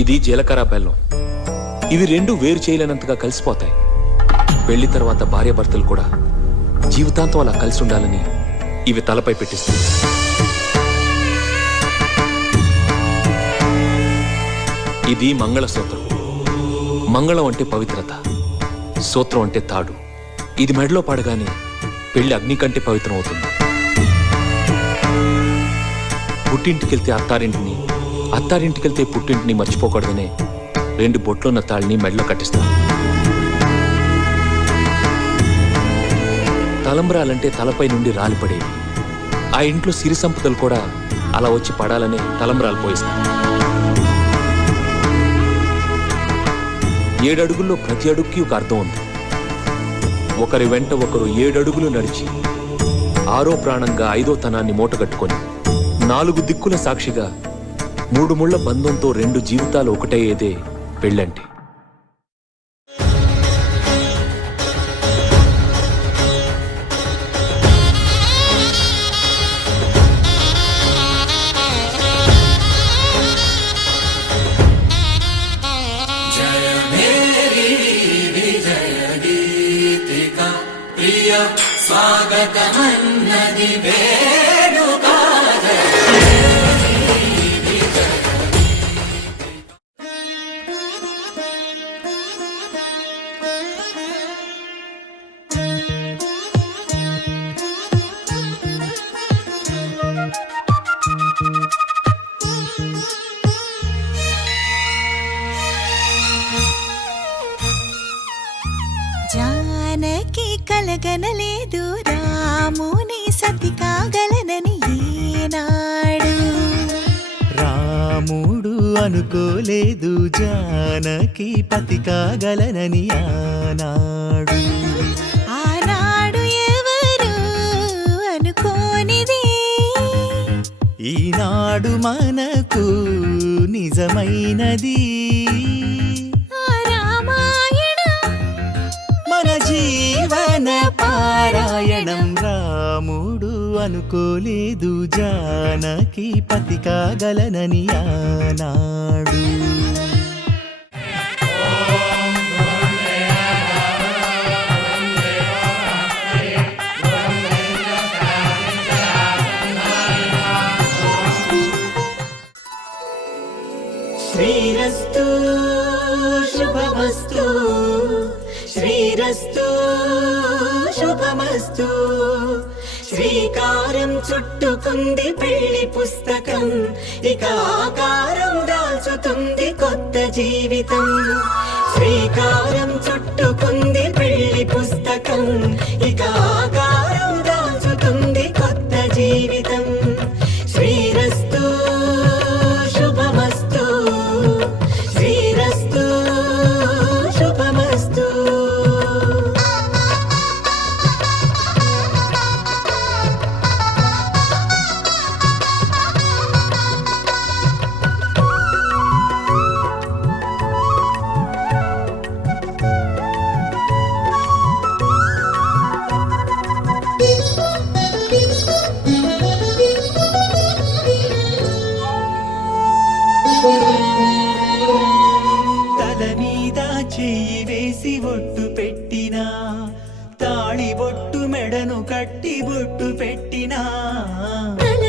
ఇది జీలకర్ర బెల్లం. ఇవి రెండు వేరు చేయలేనంతగా కలిసిపోతాయి. పెళ్లి తర్వాత భార్యాభర్తలు కూడా జీవితాంతం అలా కలిసి ఉండాలని ఇవి తలపై పెట్టిస్తుంది. ఇది మంగళసూత్రం. మంగళం అంటే పవిత్రత, సూత్రం అంటే తాడు. ఇది మెడలో పడగానే పెళ్లి అగ్ని కంటే పవిత్రం అవుతుంది. పుట్టింటికెళ్తే అత్తారింటిని, అత్తారింటికెళ్తే పుట్టింటిని మర్చిపోకూడదనే 2 బొట్లున్న తాళ్ళని మెడలో కట్టిస్తారు. తలంబ్రాలంటే తలపై నుండి రాలిపడేవి. ఆ ఇంట్లో సిరి సంపదలు కూడా అలా వచ్చి పడాలనే తలంబ్రాలు పోయిస్తారు. 7 అడుగుల్లో ప్రతి అడుగుకి ఒక అర్థం ఉంది. ఒకరి వెంట ఒకరు 7 అడుగులు నడిచి 6వ ప్రాణంగా 5వ తనాన్ని మూటగట్టుకొని 4 దిక్కుల సాక్షిగా 3 ముళ్ల బంధంతో 2 జీవితాలు ఒకటయ్యేదే పెళ్ళంటే. స్వాగతమన్నది జానకి కలగనలేదు రాముని సతి కాగలనని ఈనాడు. రాముడు అనుకోలేదు జానకి పతి కాగలనని ఆనాడు. ఆనాడు ఎవరు అనుకోనిది ఈనాడు మనకు నిజమైనది. మన జీవన పారాయణం. రాముడు అనుకోలేదు జానకి పతి కాగలనని ఆనాడు. శ్రీరస్తు శుభమస్తు, శ్రీరస్తు శుభమస్తు. శ్రీకారం చుట్టుకుంది పెళ్లి పుస్తకం, ఇక ఆకారం దాల్చుతుంది కొత్త జీవితం. శ్రీకారం చుట్టుకుంది పెళ్లి పుస్తకం, ఇక ఆకారం దాల్చుతుంది కొత్త జీవితం. శ్రీరస్తు శుభమస్తు, శ్రీరస్తు శుభమస్తు. తల మీద చెయ్యి వేసి బొట్టు పెట్టినా, తాళి బొట్టు మెడను కట్టి బొట్టు పెట్టినా, తల